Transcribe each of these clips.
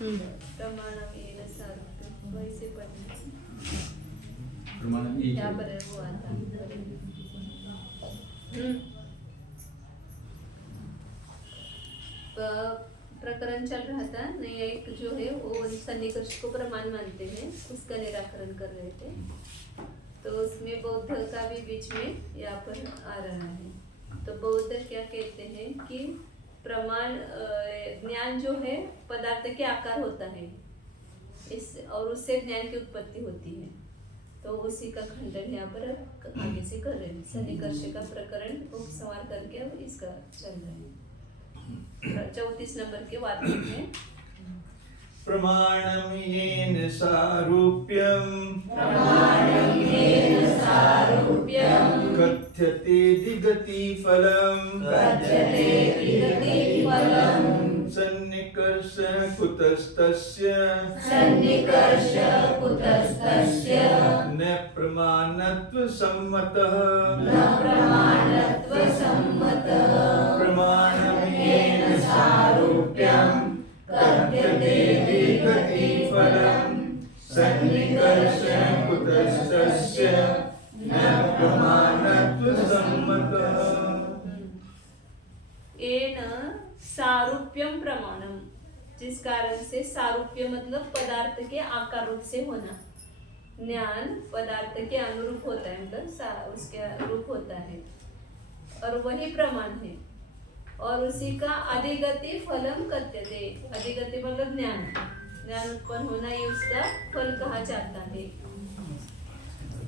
प्रमाणम येन सारूप्यम वैसे पढ़ना प्रमाणम यहाँ पर वो आता प्रकरण चल रहा था। न्यायिक जो है वो सन्निकर्ष को प्रमाण मानते हैं, उसका निराकरण कर रहे थे। तो उसमें बौद्ध का भी बीच में यहाँ पर आ रहा है। तो बौद्ध क्या कहते हैं कि प्रमाण ज्ञान जो है पदार्थ के आकार होता है, इस और उससे ज्ञान की उत्पत्ति होती है। तो उसी का खंडन यहाँ पर आगे से कर रहे हैं। सन्निकर्ष का प्रकरण उपसंहार करके अब इसका चल रहा है। 34 नंबर के वाक्य में प्रमाणम येन सारूप्यम कथ्यते दिगति फलम सन्निकर्ष कुतस्तस्य न प्रमाणत्व सम्मतः प्रमाणम येन सारूप्यम कथ्यते दिगति फलम सन्निकर्ष कुतस्तस्य न प्रमाणत्व सम्मतः। एन सारूप्यम प्रमाणम, जिस कारण से सारूप्य मतलब पदार्थ के आकार रूप से होना। ज्ञान पदार्थ के अनुरूप होता है, मतलब उसके रूप होता है और वही प्रमाण है। और उसी का अधिगति फलम कथ्यते, अधिगति मतलब ज्ञान, ज्ञान उत्पन्न होना ये उसका फल कहा जाता है।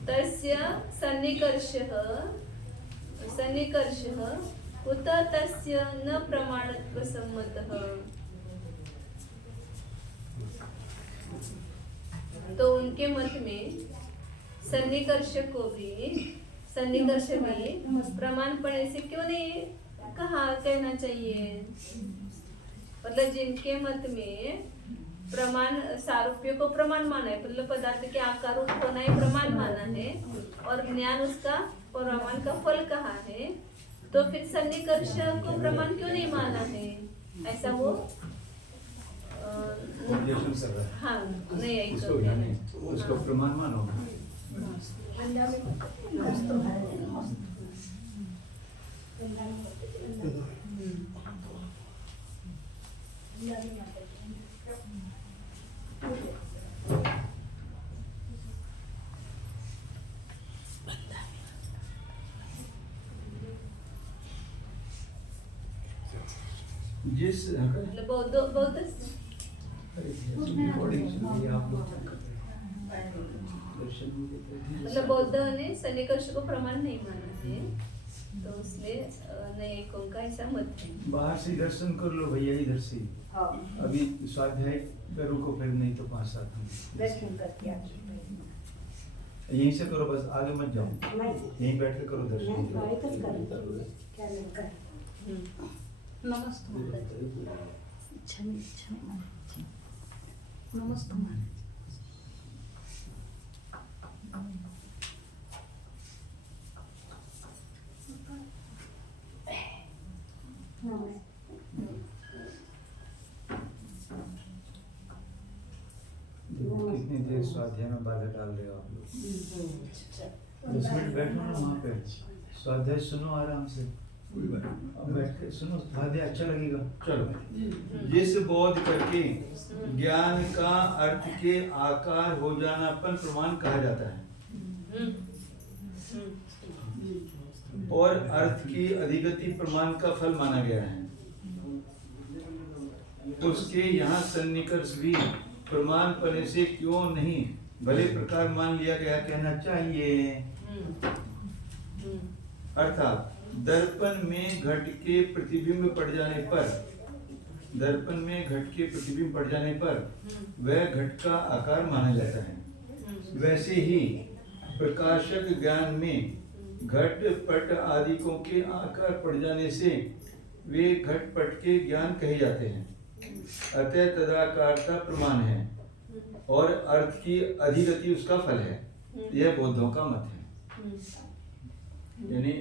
तस्य सन्निकर्षः कुत तस्य न प्रमाणत्व सम्मतः। तो उनके मत में सन्निकर्ष भी प्रमाण पढ़ने से क्यों नहीं कहना चाहिए। मतलब जिनके मत में प्रमाण सारूप्य को प्रमाण माना है, मतलब पदार्थ के आकार रूप होना ही प्रमाण माना है और ज्ञान उसका प्रमाण का फल कहा है, तो फिर सन्निकर्ष को प्रमाण क्यों नहीं माना है। ऐसा वो हाँ नहीं उसको प्रमाण मानो। जिस मतलब बौद्ध ने सन्निकर्ष को प्रमाण नहीं माना है, तो इसलिए न्यायिकों का ऐसा मत है। बाहर से दर्शन कर लो भैया, इधर से अभी स्वाध्याय करो को, फिर नहीं तो 5-7 दर्शन करके यहीं से करो, बस आगे मत जाओ, यहीं बैठ के करो दर्शन। कितनी देर स्वाध्याय में बाधा डाल रहे हो आप लोग। 10 मिनट बैठो ना वहाँ पे, स्वाध्याय सुनो आराम से, बैठ के सुनो, स्वाध्याय अच्छा लगेगा। चलो। जिस बोध करके ज्ञान का अर्थ के आकार हो जानापन प्रमाण कहा जाता है और अर्थ की अधिगति प्रमाण का फल माना गया है, उसके यहाँ सन्निकर्ष भी प्रमाण पने से क्यों नहीं भले प्रकार मान लिया गया कहना चाहिए। अर्थात दर्पण में घट के प्रतिबिंब पड़ जाने पर वह घट का आकार माना जाता है। वैसे ही प्रकाशक ज्ञान में घट पट आदिकों के आकार पड़ जाने से वे घट पट के ज्ञान कहे जाते हैं। अतः तदाकारता प्रमाण है और अर्थ की अधिगति उसका फल है। यह बौद्धों का मत है। यानी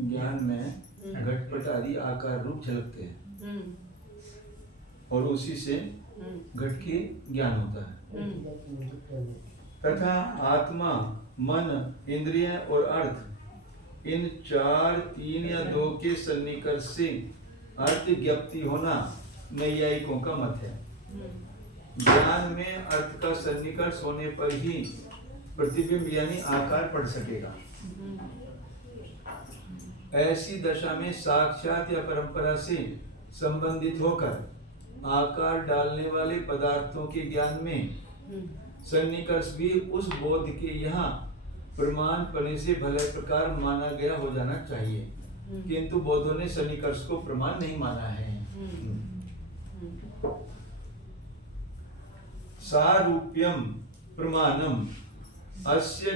ज्ञान में घटपट आदि आकार रूप झलकते हैं और उसी से घट के ज्ञान होता है। तथा आत्मा, मन, इंद्रिय और अर्थ, इन 4, 3 या 2 के सन्निकर्ष से अर्थ ज्ञप्ति होना नैयायिकों का मत है। ज्ञान में अर्थ का सन्निकर्ष होने पर ही प्रतिबिंब यानी आकार पड़ सकेगा। ऐसी दशा में साक्षात या परंपरा से संबंधित होकर आकार डालने वाले पदार्थों के ज्ञान में सन्निकर्ष भी उस बोध के यहाँ प्रमाण पने से भले प्रकार माना गया हो जाना चाहिए, किंतु बौद्धों ने सन्निकर्ष को प्रमाण नहीं माना है। सारूप्यम प्रमाणम अस्य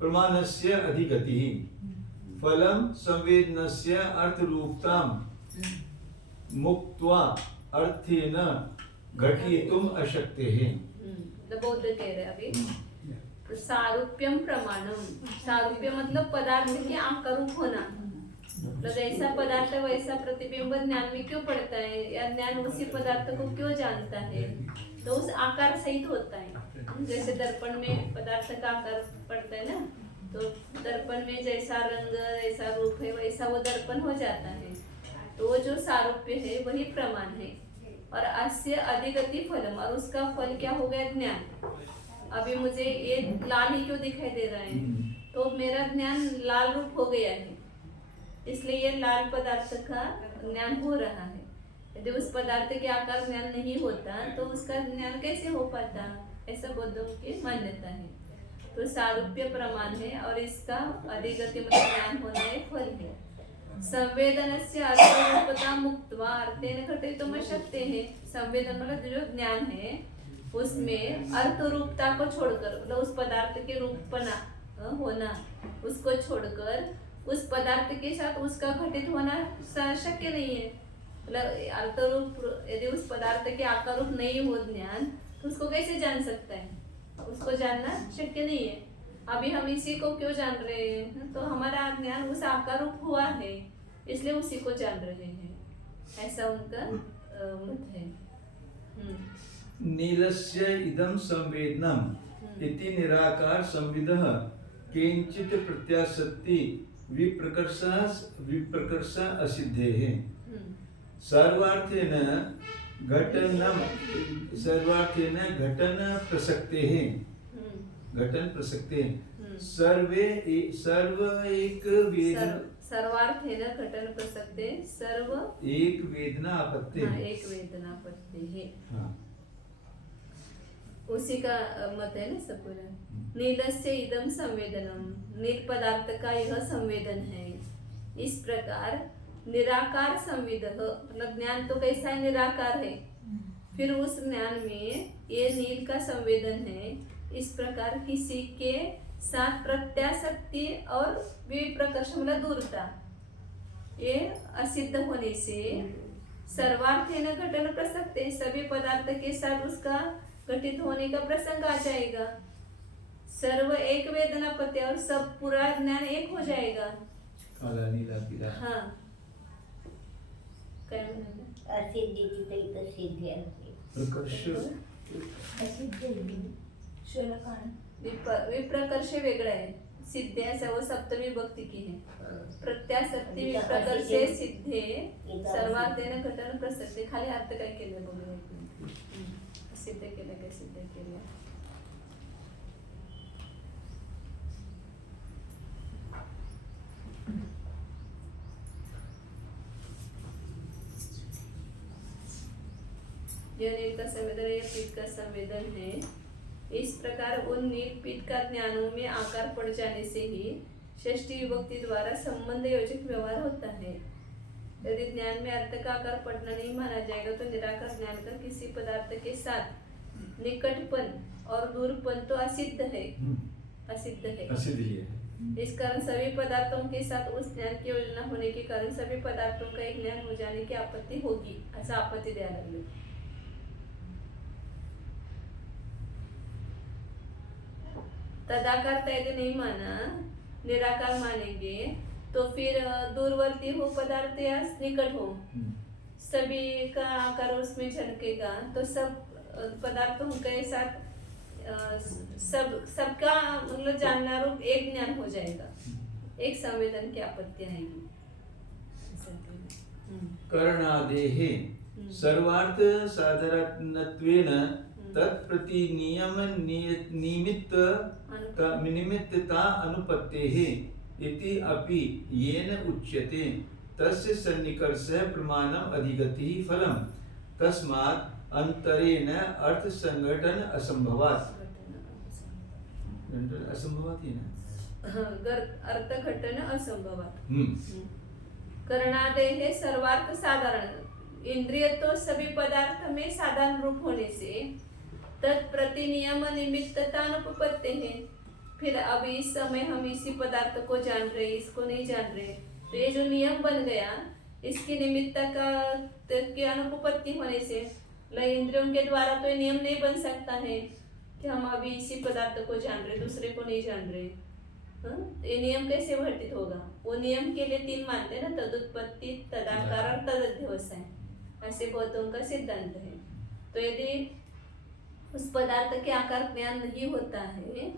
प्रमाणस्य अधिगति फलम संवेदनस्य अर्थरूपताम मुक्त्वा अर्थेन घटितुम अशक्य है। बौद्ध कह रहे अभी तो सारूप्यम प्रमाणम, सारूप्य मतलब पदार्थ के आकारूप होना, मतलब जैसा पदार्थ वैसा प्रतिबिंब ज्ञान में क्यों पड़ता है या ज्ञान उसी पदार्थ को क्यों जानता है, तो उस आकार सहित होता है। जैसे दर्पण में पदार्थ का आकार पड़ता है ना, तो दर्पण में जैसा रंग जैसा रूप है वैसा वो दर्पण हो जाता है। तो वो जो सारूप्य है वही प्रमाण है। और अस्य अधिगति फलम, और उसका फल क्या हो गया, ज्ञान। अभी मुझे ये लाल ही क्यों दिखाई दे रहा है, तो मेरा ज्ञान लाल रूप हो गया है, इसलिए ये लाल पदार्थ का ज्ञान हो रहा है। यदि उस पदार्थ के आकार ज्ञान नहीं होता तो उसका ज्ञान कैसे हो पाता, ऐसा बौद्धों की मान्यता है। तो सारूप्य प्रमाण है और इसका अधिगति मतलब ज्ञान होना एक फल है। संवेदनस्य अर्थरूपता मुक्त्वा अर्थेन घटितुम अशक्य है। संवेदन मतलब जो ज्ञान है उसमें अर्थ रूपता को छोड़कर, मतलब उस पदार्थ के रूपना होना उसको छोड़कर उस पदार्थ के साथ उसका घटित होना शक्य नहीं है। मतलब अर्थ रूप यदि उस पदार्थ के आकार रूप नहीं हो ज्ञान तो उसको कैसे जान सकता है, उसको जानना शक्य नहीं है। अभी हम इसी को क्यों जान रहे हैं, तो हमारा ज्ञान उस आकार रूप हुआ है इसलिए उसी को जान रहे हैं, ऐसा उनका मत है। नीलस्य इदं संवेदनम इति निराकार संविदः किंचित प्रत्यासत्ति विप्रकर्ष असिद्धेः सर्वार्थेन घटन प्रसक्तेः घटन प्रसक्ते सर्व एक वेदना सर्वार्थेन घटन प्रसक्ते सर्व एक वेदना आपत्ति एक वेदना आपत्ति है। उसी का मत है ना सब पूरा। नीलस्य इदम संवेदनम, नील पदार्थ का यह संवेदन है। इस प्रकार निराकार संविदः मतलब ज्ञान तो कैसा है, निराकार है, फिर उस ज्ञान में ये नील का संवेदन है। इस प्रकार किसी के साथ प्रत्यासक्ति और विप्रकर्ष मतलब दूरता ये असिद्ध होने से सर्वार्थेन घटन प्रसक्ते सभी पदार्थ के साथ उसका घटित होने का प्रसंग आ जाएगा। सर्व एक वेदना पत्य और सब पूरा ज्ञान एक हो जाएगा। काला नीला पीला। हाँ क्या म्हणाला, असिद्धीची तर इथं सिद्धी आहे। प्रकर्ष विप्रकर्ष वेगळा है, सिद्धे ऐसा वो सप्तमी भक्ति की है। प्रत्यासक्ति विप्रकर्षे सिद्धे सर्वार्थेन घटन प्रसक्ते, खाली अर्थ काय केलं बघूया। सिद्ध केलं काय सिद्ध केलं, यह नील का संवेदन है, पीठ का संवेदन है। इस प्रकार उन नील पीठ का ज्ञानों में आकार पड़ जाने से ही षष्ठी विभक्ति द्वारा संबंध योजक व्यवहार होता है। यदि ज्ञान में अर्थ का आकार पड़ना नहीं माना जाएगा तो निराकार ज्ञान का किसी पदार्थ के साथ निकटपन और दूरपन तो असिद्ध है, असिद्ध है। इस कारण सभी पदार्थों के साथ उस ज्ञान की योजना होने के कारण सभी पदार्थों का एक ज्ञान हो जाने की आपत्ति होगी, ऐसा आपत्ति द्यायला लागले। तदाकार यदि नहीं माना, निराकार मानेंगे तो फिर दूरवर्ती हो पदार्थ या निकट हो, सभी का आकार उसमें झलकेगा तो सब पदार्थों के साथ सबका मतलब जानना रूप एक ज्ञान हो जाएगा, एक संवेदन की आपत्ति आएगी। करणादेः सर्वार्थ साधारणत्वेन तत्प्रति निमित्तता अनुपत्तेः इति अपि येन उच्यते तस्य सन्निकर्षः प्रमाणम् अधिगतिः फलम् तस्मात् अंतरेण अर्थ संघटन असंभवात् असंभवात् ही ना अर्थ घटन असंभवात्। करणादेः सर्वार्थ साधारण इंद्रिय तो सभी पदार्थ में साधारण रूप होने से तत्प्रति नियम निमित्तता अनुपपत्ति है। फिर अभी इस समय हम इसी पदार्थ को जान रहे, इसको नहीं जान रहे, तो ये जो नियम बन गया इसकी निमित्त की अनुपपत्ति होने से इंद्रियों के द्वारा तो ये नियम नहीं बन सकता है कि हम अभी इसी पदार्थ को जान रहे, दूसरे को नहीं जान रहे। ये नियम कैसे वर्तित होगा? वो नियम के लिए 3 मानते हैं ना, तदुत्पत्ति, तदाकार और तदध्यवसाय, ऐसे बौद्धों का सिद्धांत है। तो यदि उस पदार्थ के आकार ज्ञान नहीं होता है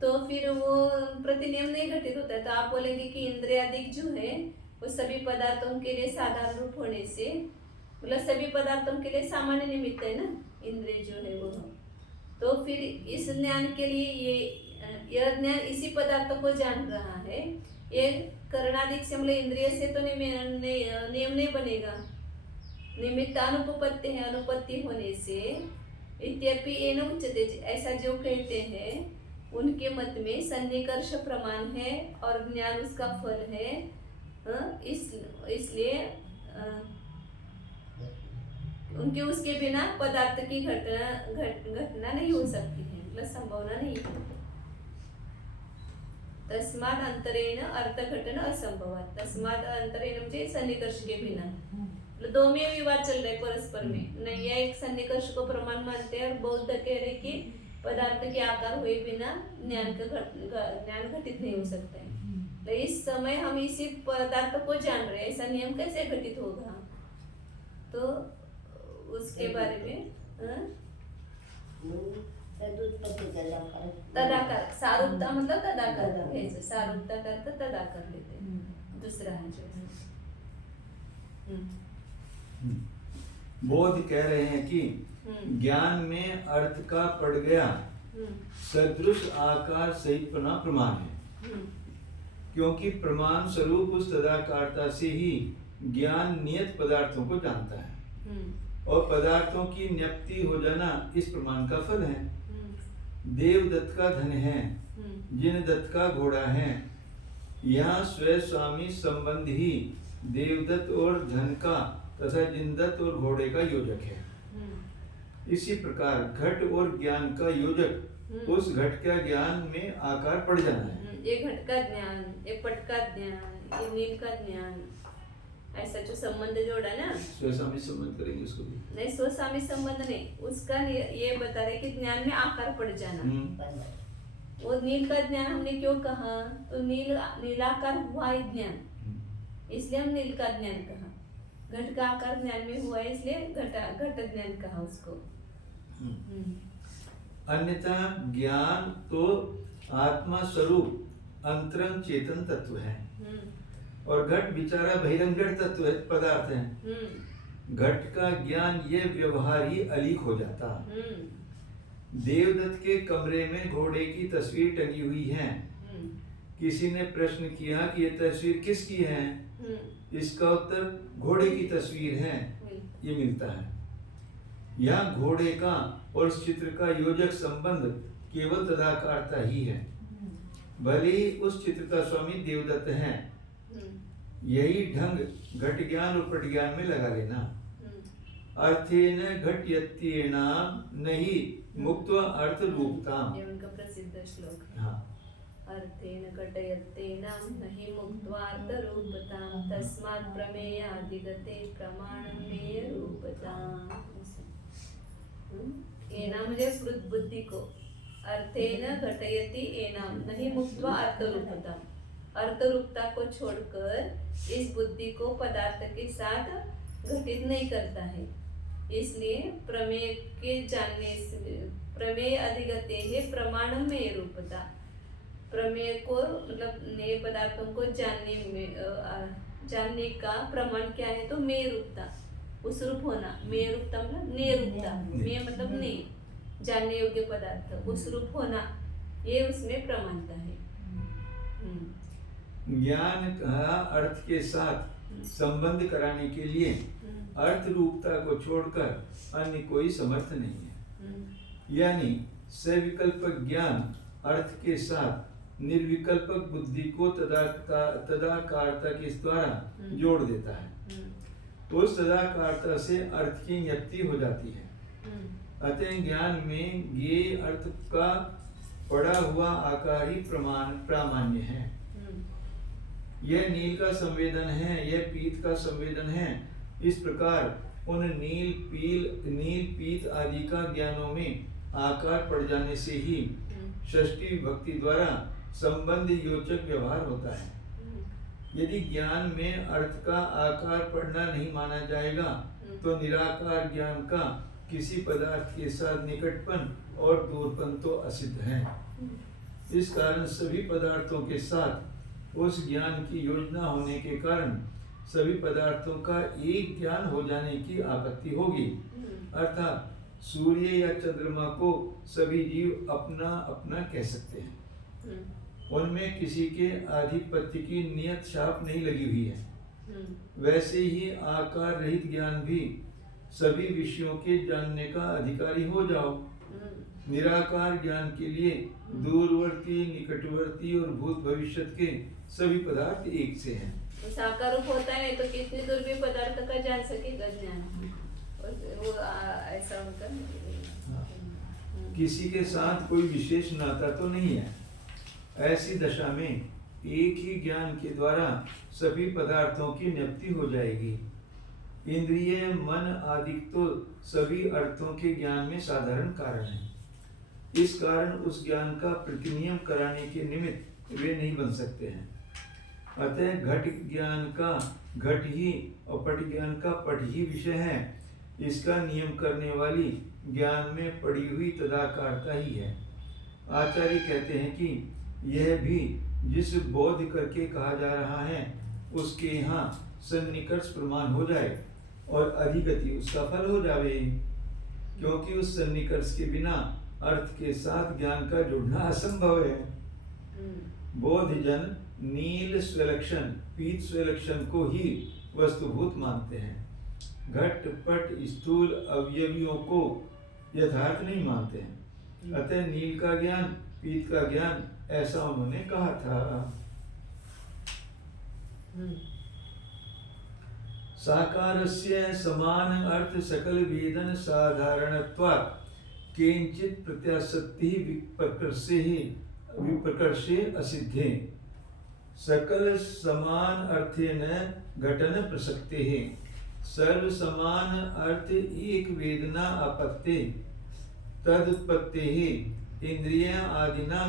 तो फिर वो प्रतिनियम नहीं घटित होता है। तो आप बोलेंगे कि इंद्रियादिक जो है वो सभी पदार्थों के लिए साधारण रूप होने से, मतलब सभी पदार्थों के लिए सामान्य निमित्त है ना इंद्रिय जो है वो, तो फिर इस ज्ञान के लिए यह ज्ञान इसी पदार्थ को जान रहा है, ये करणादिक से मतलब इंद्रिय से तो नियम नहीं बनेगा, निमित्त अनुपपत्ति है, अनुपत्ति होने से इत्यपि येन उच्यते, ऐसा जो कहते हैं उनके मत में सन्निकर्ष प्रमाण है और ज्ञान उसका फल है। इसलिए उनके उसके बिना पदार्थ की घटना नहीं हो सकती है, मतलब संभावना नहीं है। तस्माद अंतरेण अर्थ घटन असंभवात। तस्माद अंतरेण म्हणजे सन्निकर्ष के बिना, मतलब दो में विवाद चल रहे परस्पर में। नहीं, एक सन्निकर्ष को प्रमाण मानते हैं और बौद्ध कह रहे कि पदार्थ के आकार हुए बिना ज्ञान घटित नहीं हो सकता है। तो इस समय हम इसी पदार्थ को जान रहे हैं, ऐसा नियम कैसे घटित होगा? तो उसके बारे में तदाकार, सारूपता मतलब तदाकार घ्यायचं, सारूपता करता तदाकार लेते दूसरा है जो बोध कह रहे हैं कि ज्ञान में अर्थ का पड़ गया सदृश आकार सहितपना प्रमाण है, क्योंकि प्रमाण स्वरूप उस तदाकारता से ही ज्ञान नियत पदार्थों को जानता है और पदार्थों की न्यप्ति हो जाना इस प्रमाण का फल है। देवदत्त का धन है, जिन दत्त का घोड़ा है, यहाँ स्वयं स्वामी संबंध ही देवदत्त और धन का तथा जिनदत्त और घोड़े का योजक है। इसी प्रकार घट और ज्ञान का योजक उस घट का ज्ञान में आकार पड़ जाना है। ये घट का ज्ञान, ये पट का ज्ञान, ये नील का ज्ञान, ऐसा जो संबंध जोड़ा ना, स्वस्वामी संबंध करेंगे उसको भी नहीं, स्वस्वामी संबंध नहीं, उसका ये बता रहे कि ज्ञान में आकार पड़ जाना। वो नील का ज्ञान हमने क्यों कहा? तो नीलाकार हुआ है ज्ञान, इसलिए हम नील का ज्ञान कहा। घट का आकार ज्ञान में हुआ है इसलिए घट ज्ञान कहा उसको। अन्यथा ज्ञान तो आत्मा स्वरूप अंतरंग चेतन तत्व है और घट बिचारा बहिरंग जड़ तत्व पदार्थ है। घट का ज्ञान ये व्यवहार ही अलीक हो जाता। देवदत्त के कमरे में घोड़े की तस्वीर टंगी हुई है। किसी ने प्रश्न किया कि ये तस्वीर किसकी है? इसका उत्तर घोड़े की तस्वीर है, ये मिलता है। यहाँ घोड़े का और इस चित्र का योजक संबंध केवल तदाकारता ही है, भले ही उस चित्र का स्वामी देवदत्त है। यही ढंग घट ज्ञान और पट ज्ञान में लगा लेना। अर्थेन घटयत्येनाम नहीं मुक्त्वा अर्थ रूपताम, ये उनका प्रसिद्ध श्लोक है। हाँ, अर्थेन घटयत्येनाम नहीं मुक्त्वा अर्थ रूपताम तस्मात् प्रमेयाधिगते प्रमाणमेय रूपताम। एनाम म्हणजे बुद्धि को, अर्थेन घटयति एनाम नहीं मुक्त्वा अर्थ रूपताम, अर्थ रूपता को छोड़कर इस बुद्धि को पदार्थ के साथ घटित नहीं करता है। इसलिए प्रमेय के जानने से प्रमेय अधिगत्य है प्रमाणम में रूपता। प्रमेय को मतलब नए पदार्थों को जानने का प्रमाण क्या है, तो मेय रूपता, उस रूप होना। मेय रूपता मतलब नेय रूपता, मेय मतलब नेय, जानने योग्य पदार्थ उस रूप होना, ये उसमें प्रमाणता है। ज्ञान का अर्थ के साथ संबंध कराने के लिए अर्थ रूपता को छोड़कर अन्य कोई समर्थ नहीं है। यानी सविकल्पक ज्ञान अर्थ के साथ निर्विकल्पक बुद्धि को तदाकारता के द्वारा जोड़ देता है। उस तदाकारता से अर्थ की ज्ञप्ति हो जाती है। अतः ज्ञान में ज्ञेय अर्थ का पड़ा हुआ आकार ही प्रामाण्य है। यह नील का संवेदन है, यह पीत का संवेदन है। इस प्रकार उन नील पीत आदि का ज्ञानों में आकार पड़ जाने से ही षष्ठी भक्ति द्वारा संबंध योचक व्यवहार होता है। यदि ज्ञान में अर्थ का आकार पड़ना नहीं माना जाएगा तो निराकार ज्ञान का किसी पदार्थ के साथ निकटपन और दूरपन तो असिद्ध है। इस कारण सभी पदार्थों के साथ उस ज्ञान की योजना होने के कारण सभी पदार्थों का एक ज्ञान हो जाने की आपत्ति होगी। अर्थात सूर्य या चंद्रमा को सभी जीव अपना अपना कह सकते हैं, उनमें किसी के आधिपत्य की नियत छाप नहीं लगी हुई है। वैसे ही आकार रहित ज्ञान भी सभी विषयों के जानने का अधिकारी हो जाओ। निराकार ज्ञान के लिए दूरवर्ती, निकटवर्ती और भूत भविष्य के सभी पदार्थ एक से हैं। साकार रूप होता है तो कितनी दूर भी पदार्थ का जान सकेगा ज्ञान, वो ऐसा होता है। किसी के साथ कोई विशेष नाता तो नहीं है। ऐसी दशा में एक ही ज्ञान के द्वारा सभी पदार्थों की नियुक्ति हो जाएगी। इंद्रिय, मन आदि तो सभी अर्थों के ज्ञान में साधारण कारण है। इस कारण उस ज्ञान का प्रतिनियम कराने के निमित्त वे नहीं बन सकते हैं। अतः घट ज्ञान का घट ही और पट ज्ञान का पट ही विषय है। इसका नियम करने वाली ज्ञान में पड़ी हुई तदाकारता ही है। आचार्य कहते हैं कि यह भी जिस बोध करके कहा जा रहा है उसके यहाँ सन्निकर्ष प्रमाण हो जाए और अधिगति उसका फल हो जावे, क्योंकि उस सन्निकर्ष के बिना अर्थ के साथ ज्ञान का जुड़ना असंभव है। बोध जन नील स्वलक्षण, पीत स्वलक्षण को ही वस्तुभूत मानते हैं। घट पट स्थूल अवयवियों को यथार्थ नहीं मानते हैं। अतः नील का ज्ञान, पीत का ज्ञान ऐसा उन्होंने कहा था। साकारस्य समान अर्थ सकल वेदन साधारणत्वात् किंचित प्रत्यासक्ति विप्रकर्षे असिद्धे। सकल समान अर्थे न घटन प्रसक्ते है। सर्व समान अर्थ एक वेदना आपत्ते तदुत्पत्ते है। इंद्रिय आदिना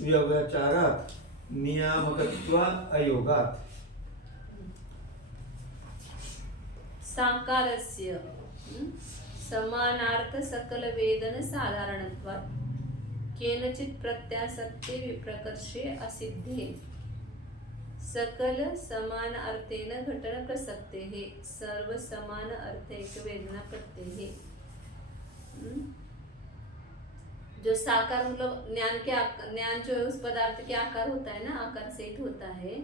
व्यवचारात् नियामकत्वा अयोगात्। साकारस्य समानार्थ सकल वेदन साधारणत्वात् केनचित् प्रत्यासक्ति विप्रकर्षे असिद्धे। सकल समान अर्थेन घटन प्रसक्ते है। सर्व समान अर्थ एक वेदना प्रत्यय है। जो साकार मतलब ज्ञान जो है उस पदार्थ के आकार होता है ना, आकार सहित होता है।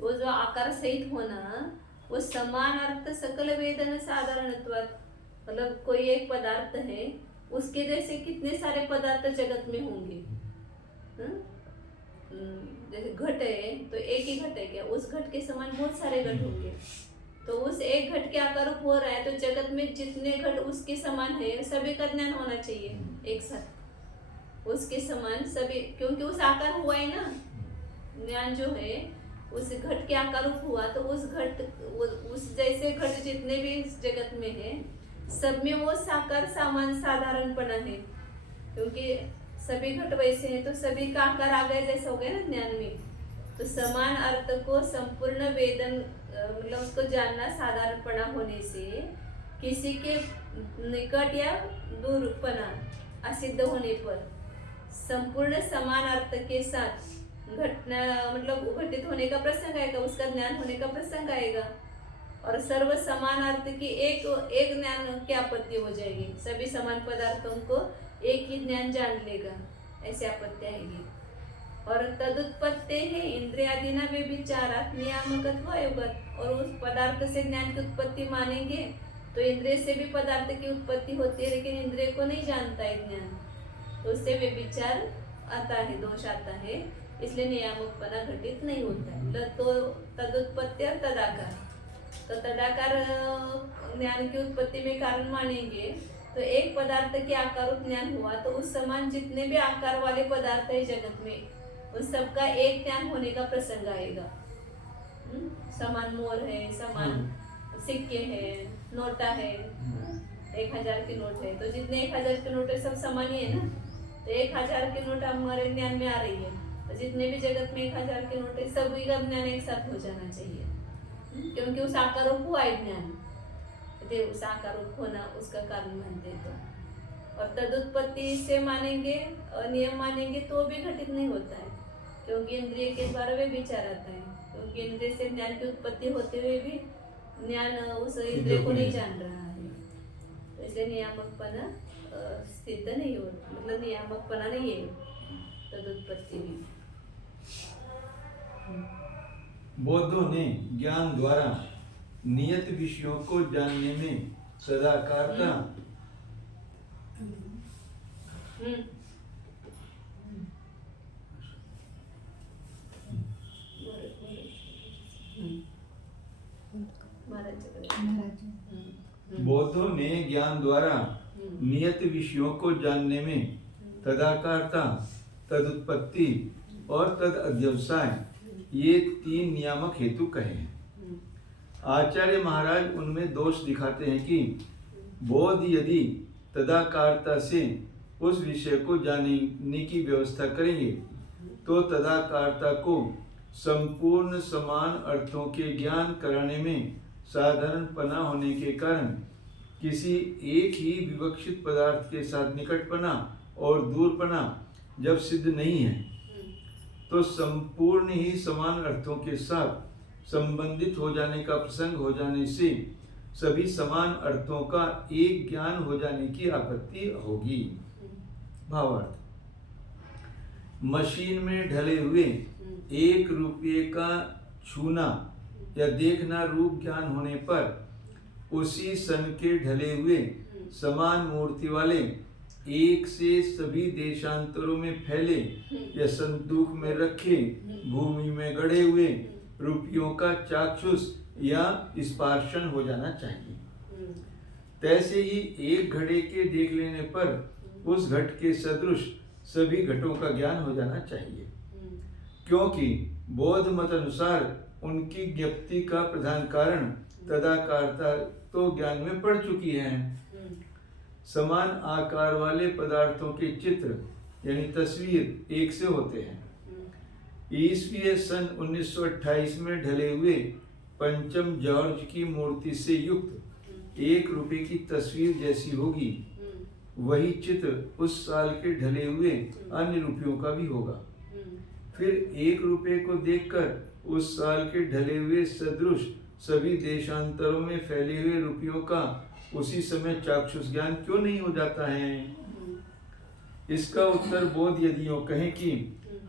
वो जो आकार सहित होना वो समान अर्थ सकल वेदन साधारणत्वात्, मतलब कोई एक पदार्थ है उसके जैसे कितने सारे पदार्थ जगत में होंगे। जैसे घट है तो एक ही घट है क्या, उस घट के समान बहुत सारे घट होंगे। तो उस एक घट के आकार हो रहा है तो जगत में जितने घट उसके समान है सभी का ज्ञान होना चाहिए एक साथ उसके समान सभी, क्योंकि उस आकार हुआ है ना ज्ञान जो है उस घट के आकार हुआ तो उस जैसे घट जितने भी इस जगत में है सब में वो साकार सामान साधारणपना है, क्योंकि सभी घट वैसे हैं तो सभी का आकार आ गया जैसा हो गया ना ज्ञान में। तो समान अर्थ को संपूर्ण वेदन मतलब उसको जानना साधारणपना होने से किसी के निकट या दूरपना असिद्ध होने पर संपूर्ण समान अर्थ के साथ घटना मतलब घटित होने का प्रसंग आएगा, उसका ज्ञान होने का प्रसंग आएगा। और सर्व समान अर्थ की एक ज्ञान की आपत्ति हो जाएगी, सभी समान पदार्थों को एक ही ज्ञान जान लेगा, ऐसी आपत्ति आएगी। और तदुत्पत्ति है इंद्रियादिना व्यभिचारात् नियामकत्व अयोगत। और उस पदार्थ से ज्ञान की उत्पत्ति मानेंगे तो इंद्रिय से भी पदार्थ की उत्पत्ति होती है, लेकिन इंद्रिय को नहीं जानता है ज्ञान, तो उससे व्यभिचार आता है, दोष आता है, इसलिए नियामकपना घटित नहीं होता है। तो तदुत्पत्ति और तदाकार, तो तदाकार ज्ञान की उत्पत्ति में कारण मानेंगे तो एक पदार्थ के आकार ज्ञान हुआ तो उस समान जितने भी आकार वाले पदार्थ है जगत में उन सबका एक ज्ञान होने का प्रसंग आएगा। समान मोर है, समान सिक्के है, नोटा है, 1000 की नोट है, तो जितने 1000 के नोट है सब समान ही है ना, तो 1000 की नोट हमारे ज्ञान में आ रही है, तो जितने भी जगत में 1000 के नोट है सभी का ज्ञान एक साथ हो जाना चाहिए, क्योंकि उस आकारों को आए ज्ञान, उस आकारों होना उसका कारण मानते तो। और तदुत्पत्ति से मानेंगे और नियम मानेंगे तो भी घटित नहीं होता है, क्योंकि इंद्रिय के द्वारा वे विचार आता है, क्योंकि इंद्रिय से ज्ञान की उत्पत्ति होते हुए भी ज्ञान उस इंद्रिय को नहीं जान रहा है, तो इसलिए नियामकपना सिद्ध नहीं हो, मतलब नियामकपना नहीं है तदुत्पत्ति भी। बौद्धों ने ज्ञान द्वारा नियत विषयों को जानने में सदाकारता बौद्धों ने ज्ञान द्वारा नियत विषयों को जानने में तदाकारता, तदुत्पत्ति और तद अध्यवसाय ये 3 नियामक हेतु कहे हैं। आचार्य महाराज उनमें दोष दिखाते हैं कि बौद्ध यदि तदाकारता से उस विषय को जानने की व्यवस्था करेंगे तो तदाकारता को संपूर्ण समान अर्थों के ज्ञान कराने में साधारणपना होने के कारण किसी एक ही विवक्षित पदार्थ के साथ निकटपना और दूरपना जब सिद्ध नहीं है तो संपूर्ण ही समान अर्थों के साथ संबंधित हो जाने का प्रसंग हो जाने से सभी समान अर्थों का एक ज्ञान हो जाने की आपत्ति होगी। भावार्थ, मशीन में ढले हुए 1 रुपये का छूना या देखना रूप ज्ञान होने पर उसी सन के ढले हुए समान मूर्ति वाले एक से सभी देशांतरों में फैले या संदूक में रखे भूमि में गड़े हुए रुपयों का चाक्षुष या स्पर्शन हो जाना चाहिए। तैसे ही एक घड़े के देख लेने पर उस घट के सदृश सभी घटों का ज्ञान हो जाना चाहिए, क्योंकि बौद्ध मत अनुसार उनकी ज्ञप्ति का प्रधान कारण तदाकारता तो ज्ञान में पड़ चुकी है। समान आकार वाले पदार्थों के चित्र यानी तस्वीर एक से होते हैं। ईस्वी सन 1928 में ढले हुए पंचम जॉर्ज की मूर्ति से युक्त 1 रुपये की तस्वीर जैसी होगी, वही चित्र उस साल के ढले हुए अन्य रुपयों का भी होगा। फिर 1 रुपये को देखकर उस साल के ढले हुए सदृश सभी देशांतरों में फैले हुए रुपयों का उसी समय चाक्षुष ज्ञान क्यों नहीं हो जाता है? इसका उत्तर बौद्ध यदि यूं कहें कि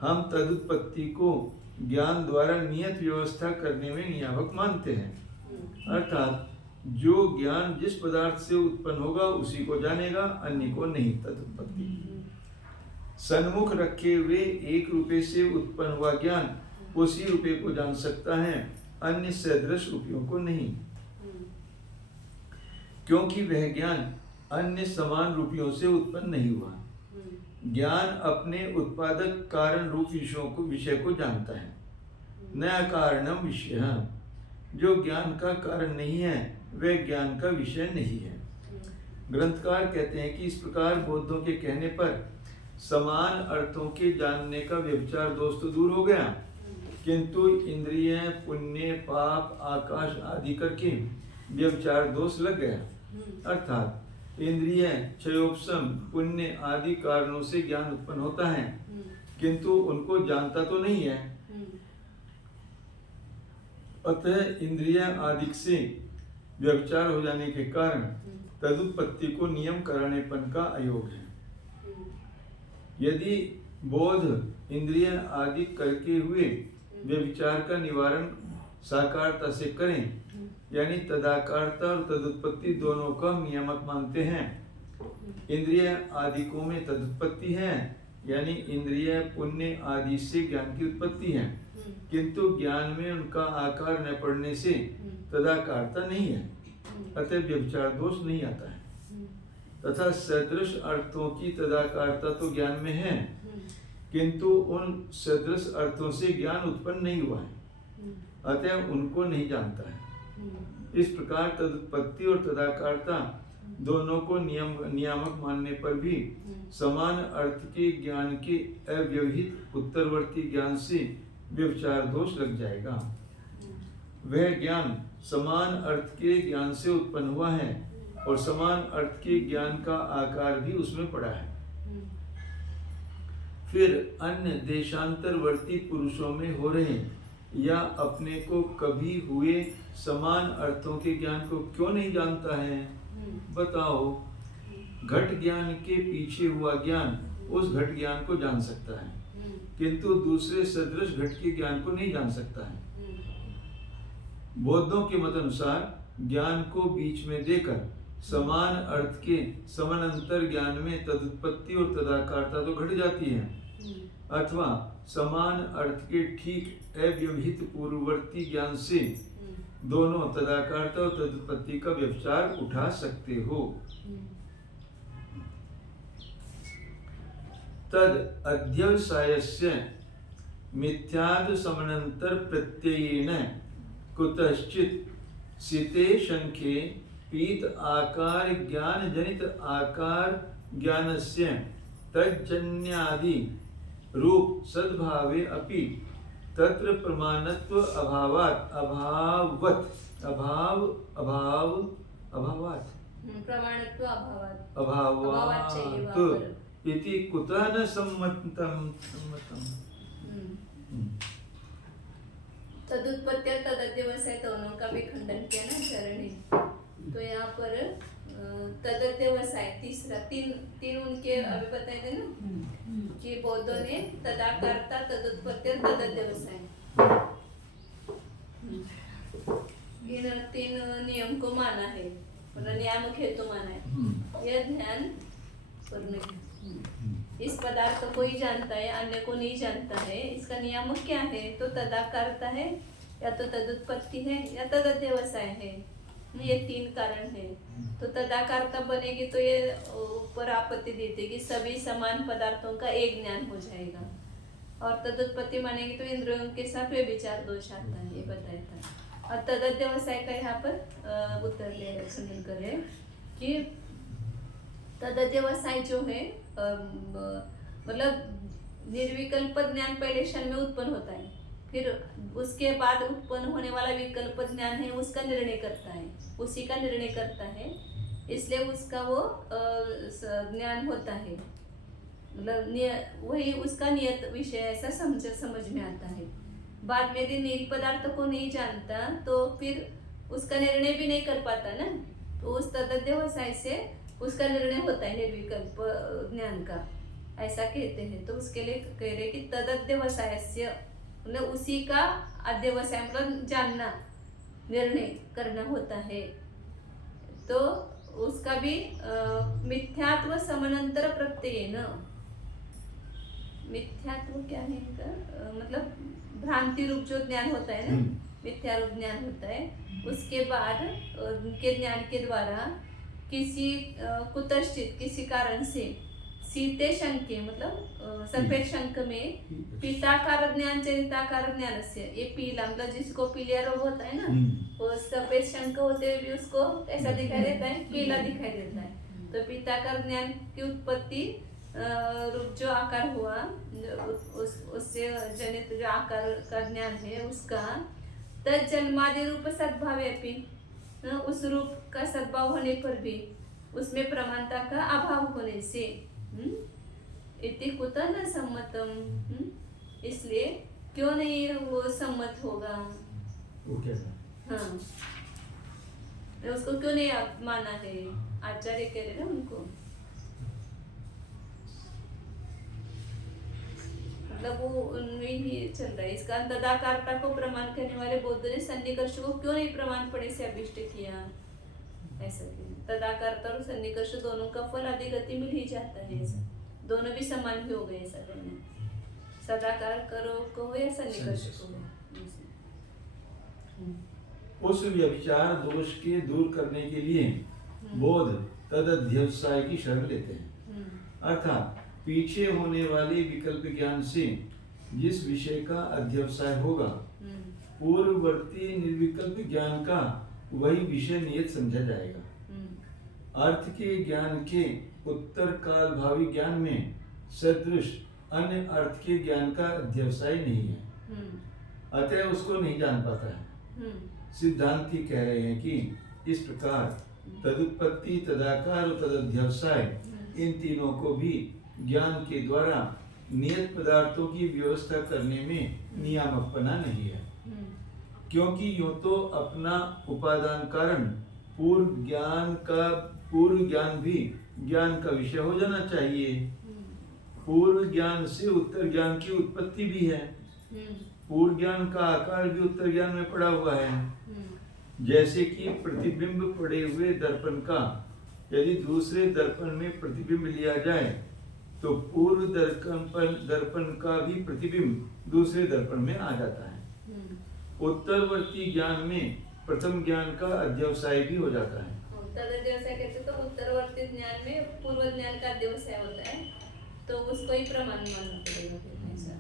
हम तदुत्पत्ति को ज्ञान द्वारा नियत व्यवस्था करने में नियामक मानते हैं, अर्थात जो ज्ञान जिस पदार्थ से उत्पन्न होगा उसी को जानेगा, अन्य को नहीं। तदुत्पत्ति सन्मुख रखे हुए 1 रुपये से उत्पन्न हुआ ज्ञान उसी रुपये को जान सकता है, अन्य सदृश रुपयों को नहीं, क्योंकि वह ज्ञान अन्य समान रुपयों से उत्पन्न नहीं हुआ। ज्ञान अपने उत्पादक कारण रूप विषय को जानता है, न कारणम विषय। जो ज्ञान का कारण नहीं है वह ज्ञान का विषय नहीं है। ग्रंथकार कहते हैं कि इस प्रकार बौद्धों के कहने पर समान अर्थों के जानने का व्यभिचार दोष तो दूर हो गया, किंतु इंद्रिय, पुण्य, पाप, आकाश आदि करके व्यभिचार दोष लग गया। अर्थात इंद्रिय क्षयोपशम पुण्य आदि कारणों से ज्ञान उत्पन्न होता है, किंतु उनको जानता तो नहीं है। अतः इंद्रिय आदि से व्यभिचार हो जाने के कारण तदुत्पत्ति को नियम करानेपन का अयोग है। यदि बोध इंद्रिय आदि करके हुए व्यभिचार का निवारण साकारता से करें, यानी तदाकारता और तदुत्पत्ति दोनों का हम नियामक मानते हैं। इंद्रिय आदिकों में तदुत्पत्ति है, यानी इंद्रिय पुण्य आदि से ज्ञान की उत्पत्ति है, किंतु ज्ञान में उनका आकार न पड़ने से तदाकारता नहीं है, अतः व्यभिचार दोष नहीं आता है। तथा सदृश अर्थों की तदाकारता तो ज्ञान में है, किंतु उन सदृश अर्थों से ज्ञान उत्पन्न नहीं हुआ है, अतः उनको नहीं जानता है। इस प्रकार तदुत्पत्ति और तदाकारता दोनों को नियामक मानने पर भी समान अर्थ के ज्ञान के अव्यवहित उत्तरवर्ती ज्ञान से व्यभिचार दोष लग जाएगा। वह ज्ञान समान अर्थ के ज्ञान से उत्पन्न हुआ है और समान अर्थ के ज्ञान का आकार भी उसमें पड़ा है। फिर अन्य देशांतरवर्ती पुरुषों में हो रहे या अपने को कभी हुए समान अर्थों के ज्ञान को क्यों नहीं जानता है? बताओ। घट ज्ञान के पीछे हुआ ज्ञान उस घट ज्ञान को जान सकता है, किंतु दूसरे सदृश घट के ज्ञान को नहीं जान सकता है। बौद्धों के मत अनुसार ज्ञान को बीच में देकर समान अर्थ के समानांतर ज्ञान में तदुत्पत्ति और तदाकारता तो घट जाती है, अथवा समान अर्थ के ठीक अव्यवहित पूर्ववर्ती ज्ञान से दोनों तदाकारता और तदुत्पत्ति का व्यभिचार उठा सकते हो। तद अध्यवसायस्य मिथ्याद समानांतर प्रत्ययेन कुतश्चित सिते शंखे पीत आकार ज्ञान जनित आकार ज्ञानस्य तज्जन्यादि रूप सद्भावे अपि तत्र प्रमाणत्व अभावात् प्रमाणत्व अभावात् इति कुतः न सम्मतम्। तदुत्पत्ति तदध्यवसाय दोनों का भी खंडन किया ना आचार्य ने। तो यहाँ पर तदध्यवसाय तीसरा तीन उनके अभी बताए थे ना कि बौद्धों ने तदाकारता तदुत्पत्ति और तदध्यवसाय इन तीन नियम को माना है, मतलब नियामक हेतु माना है। यह ध्यान करने इस पदार्थ को ही जानता है, अन्य को नहीं जानता है। इसका नियामक क्या है? तो तदाकारता है, या तो तदुत्पत्ति है, या तदध्यवसाय है। ये तीन कारण है। तो तदाकारता बनेगी तो ये ऊपर आपत्ति देते कि सभी समान पदार्थों का एक ज्ञान हो जाएगा, और तदुत्पत्ति मानेगी तो इंद्रियों के साथ वे विचार दोष आता है, ये बताया था। और तदध्यवसाय का यहाँ पर उत्तर ले सुनील करे कि तदध्यवसाय जो है मतलब निर्विकल्प ज्ञान पहले क्षण में उत्पन्न होता है, फिर उसके बाद उत्पन्न होने वाला विकल्प ज्ञान है उसका निर्णय करता है, उसी का निर्णय करता है, इसलिए उसका वो ज्ञान होता है। मतलब वही उसका नियत विषय ऐसा समझ में आता है। बाद में यदि निरी पदार्थ को नहीं जानता तो फिर उसका निर्णय भी नहीं कर पाता ना, तो उस तदध्यवसाय से उसका निर्णय होता है निर्विकल्प ज्ञान का, ऐसा कहते हैं। तो उसके लिए कह रहे कि तदध्यवसायस्य मतलब उसी का अध्यवसाय मतलब जानना, निर्णय करना होता है। तो उसका भी मिथ्यात्व समानांतर प्रत्यय न, मिथ्यात्व क्या है इनका मतलब भ्रांति रूप जो ज्ञान होता है ना, मिथ्या रूप ज्ञान होता है, उसके बाद उनके ज्ञान के द्वारा किसी कुतश्चित किसी कारण से सीते शंके मतलब सफेद शंख में पीताकार ज्ञान चरिताकार ज्ञान से, ये पीला मतलब जिसको पीलिया रोग होता है ना, वो सफेद शंख होते हुए भी उसको ऐसा दिखाई देता है, पीला दिखाई देता है। तो पीताकार ज्ञान की उत्पत्ति रूप जो आकार हुआ उससे जनित जो आकार का ज्ञान है उसका तज्जन्मादि रूप सद्भावे अपि उस रूप का सद्भाव होने पर भी उसमें प्रमाणता का अभाव होने से इति कुतः न सम्मतम, इसलिए क्यों नहीं वो सम्मत होगा। वो क्या था? हाँ, उसको क्यों नहीं आप माना है, आचार्य कह रहे ना उनको, मतलब वो उनमें ही चल रहा है। इसका तदाकारता को प्रमाण करने वाले बौद्ध ने सन्निकर्ष को क्यों नहीं प्रमाण पड़े से अभिष्ट किया, ऐसा क्यों? तदाकारता और सन्निकर्ष दोनों का फल अधिगति मिल ही जाता है, ऐसा दोनों भी समान ही हो गए, ऐसा कहना। सदाकार करो कहो या सन्निकर्ष को, उस व्यभिचार दोष के दूर करने के लिए बोध तदध्यवसाय की शरण लेते हैं, अर्थात पीछे होने वाले विकल्प ज्ञान से जिस विषय का अध्यवसाय होगा पूर्ववर्ती निर्विकल्प ज्ञान का वही विषय नियत समझा जाएगा। अर्थ के ज्ञान के उत्तर काल भावी ज्ञान में सदृश अन्य अर्थ के ज्ञान का अध्यवसाय नहीं है, अतः उसको नहीं जान पाता है। सिद्धांती कह रहे हैं कि इस प्रकार तदुत्पत्ति तदाकार और तदध्यवसाय इन तीनों को भी ज्ञान के द्वारा नियत पदार्थों की व्यवस्था करने में नियामकपना नहीं है, क्योंकि यूं तो अपना उपादान कारण पूर्व ज्ञान भी ज्ञान का विषय हो जाना चाहिए। पूर्व ज्ञान से उत्तर ज्ञान की उत्पत्ति भी है, पूर्व ज्ञान का आकार भी उत्तर ज्ञान में पड़ा हुआ है। जैसे कि प्रतिबिंब पड़े हुए दर्पण का यदि दूसरे दर्पण में प्रतिबिंब लिया जाए तो पूर्व दर्पण का भी प्रतिबिंब दूसरे दर्पण में आ जाता है। उत्तरवर्ती ज्ञान में प्रथम ज्ञान का अध्यवसाय भी हो जाता है। तदध्यवसाय कहते तो उत्तरवर्ती ज्ञान में पूर्व ज्ञान का अध्यवसाय होता है, तो उसको ही प्रमाण मानना पड़ेगा फिर, ऐसा।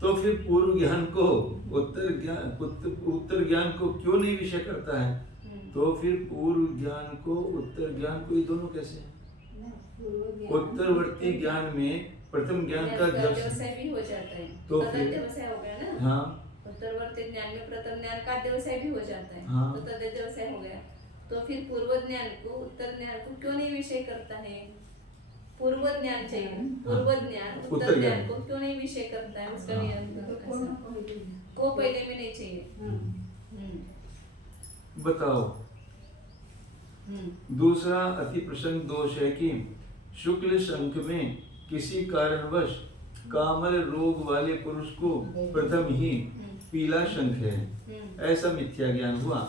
तो फिर पूर्व ज्ञान को उत्तर ज्ञान को क्यों नहीं विषय करता है? तो फिर पूर्व ज्ञान को उत्तर ज्ञान को ये दोनों कैसे? उत्तरवर्ती ज्ञान में प्रथम ज्ञान का अध्यवसाय भी हो जाता है, तो तदध्यवसाय हो गया ना। हाँ, उत्तरवर्ती ज्ञान में प्रथम ज्ञान का अध्यवसाय भी हो जाता है, हाँ। तो तदध्यवसाय हो गया। तो फिर पूर्व ज्ञान को उत्तर ज्ञान को क्यों नहीं विषय करता है? पूर्व ज्ञान चाहिए, पूर्व ज्ञान उत्तर ज्ञान को क्यों नहीं विषय करता है? उसका नियंत्रण को पहले में नहीं चाहिए। बताओ। दूसरा अति प्रसंग दोष है कि शुक्ल शंख में किसी कारणवश कामल रोग वाले पुरुष को प्रथम ही पीला शंख है, ऐसा मिथ्या ज्ञान हुआ।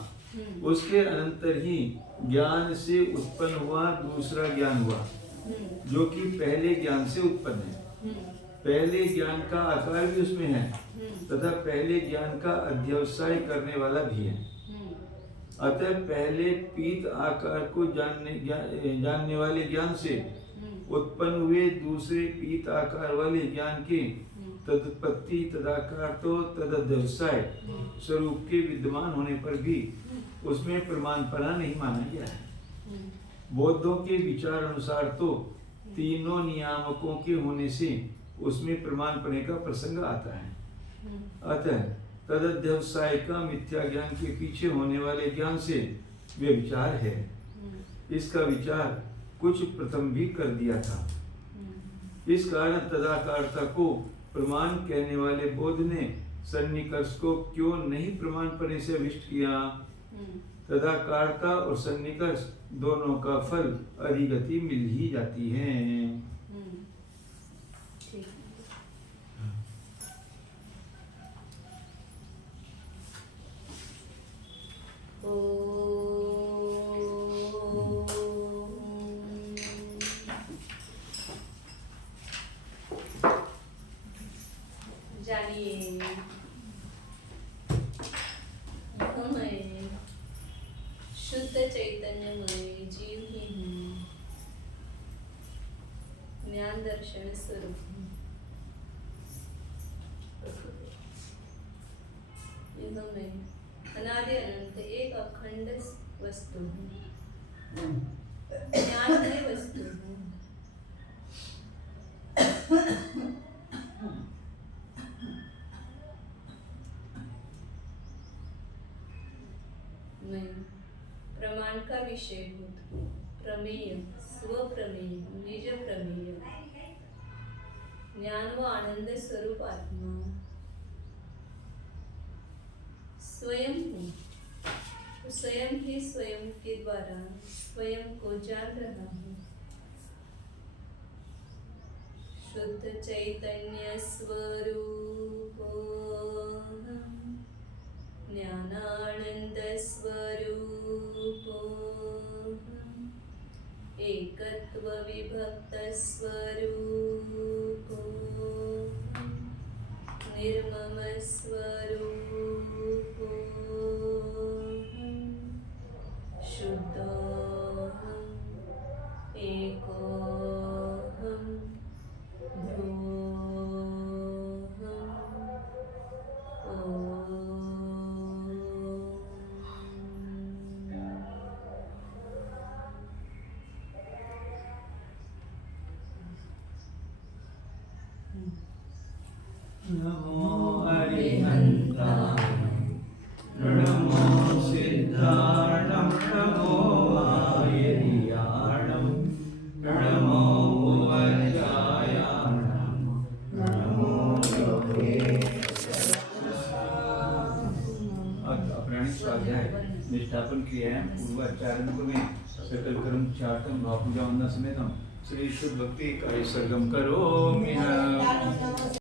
उसके अनंतर ही ज्ञान से उत्पन्न हुआ दूसरा ज्ञान हुआ, जो कि पहले ज्ञान से उत्पन्न है। पहले ज्ञान का आकार भी उसमें है तथा पहले ज्ञान का अध्यवसाय करने वाला भी है। अतः पहले पीत आकार को जानने वाले ज्ञान से उत्पन्न हुए दूसरे पीत आकार वाले ज्ञान के तदुत्पत्ति तदाकार तो तदध्यवसाय स्वरूप के विद्यमान होने पर भी उसमें प्रमाणपना नहीं माना गया है। बौद्धों के विचार अनुसार तो तीनों नियामकों के होने से उसमें प्रमाणपने का प्रसंग आता है। अतः तदध्यवसाय का मिथ्या ज्ञान के पीछे होने वाले ज्ञान से व्यभिचार है। इसका विचार कुछ प्रथम भी कर दिया था। इस कारण तदाकारता को प्रमाण कहने वाले बौद्ध ने सन्निकर्ष को क्यों नहीं प्रमाण पने से अभिष्ट किया? तदाकारता और सन्निकर्ष दोनों का फल अधिगति मिल ही जाती है। जानिए मैं शुद्ध चैतन्यमय जीव ही हूँ, ज्ञान दर्शन स्वरूप हूँ। मैं अनादि अनंत एक अखंड वस्तु हूँ, ज्ञानमय वस्तु हूँ। मैं विषयभूत प्रमेय, स्वप्रमेय, निज प्रमेय, ज्ञान व आनंद स्वरूप आत्मा, स्वयं हूँ, स्वयं ही स्वयं के द्वारा स्वयं को जान रहा हूँ। शुद्ध चैतन्य स्वरूपोऽहम्, ज्ञानानंद स्वरूपोऽहम्, एकत्व विभक्त स्वरूपोऽहम्, निर्मम स्वरूपोऽहम्, शुद्धोऽहम्, एकोऽहम्, नमो अरिहन्ताय नमो सिद्धार्णं नमो आयर्याणं नमो वज्रायाणं नमो लोके। अपराणिक स्वाध्याय निष्ठापन क्रियायां पूर्वाचारण में सकल कर्म चार्तम भापूजा वंदना समेतम श्री शुद्ध भक्ति कार्य सरगम करो